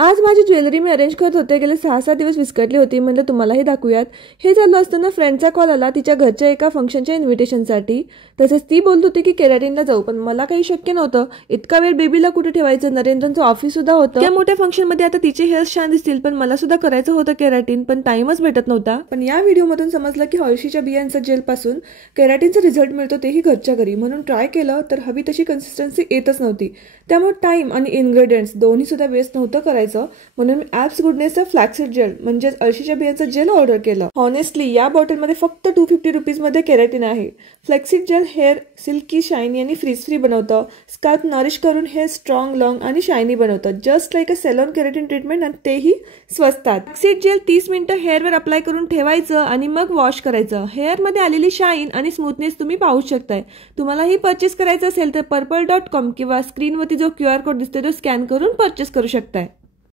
आज माझी ज्वेलरी मी अरेंज करत होते, गेले 6-7 दिवस विस्कटली होती. म्हणलं तुम्हालाही दाखवूयात. हे चालू असताना फ्रेंडचा कॉल आला तिच्या घरच्या एका फंक्शनच्या इन्व्हिटेशनसाठी. तसेच ती बोलत होती की केराटिनला जाऊ, पण मला काही शक्य नव्हतं. इतका वेळ बेबीला कुठे ठेवायचं. नरेंद्रचं ऑफिस सुद्धा होतं. त्या मोठ्या फंक्शनमध्ये आता तिचे हेअर्स छान दिसतील, पण मला सुद्धा करायचं होतं केराटिन, पण टाइमच भेटत नव्हता. पण या व्हिडिओमधून समजलं की अळशीच्या बियांच्या जेल पासून केराटिनचा रिझल्ट मिळतो, तेही घरच्या घरी. म्हणून ट्राय केलं तर हवी तशी कन्सिस्टन्सी येतच नव्हती. त्यामुळे टाइम आणि इन्ग्रेडियंट्स दोन्ही सुद्धा वेस्ट नव्हतं करायचं. म्हणून मी ॲप्स गुडनेसचं फ्लॅक्सीड जेल म्हणजेच अळशीच्या बियांचं जेल ऑर्डर केलं. हॉनेस्टली या बॉटलमध्ये फक्त 250 रुपीजमध्ये केराटिन आहे. Flaxseed gel hair silky, shiny आणि फ्रीज फ्री बनवतं. स्कॅल्प नरिश करून हेअर स्ट्रॉंग, लॉंग आणि शायनी बनवतं. Just like a salon keratin treatment, आणि तेही स्वस्तात. फ्लॅक्सीड जेल 30 मिनिटं हेअरवर अप्लाय करून ठेवायचं आणि मग वॉश करायचं. हेअरमध्ये आलेली शाईन आणि स्मूथनेस तुम्ही पाहू शकताय. तुम्हालाही परचेस करायचं असेल तर purple.com किंवा स्क्रीनवरती जो QR कोड दिसतोय तो स्कॅन करून परचेस करू शकताय.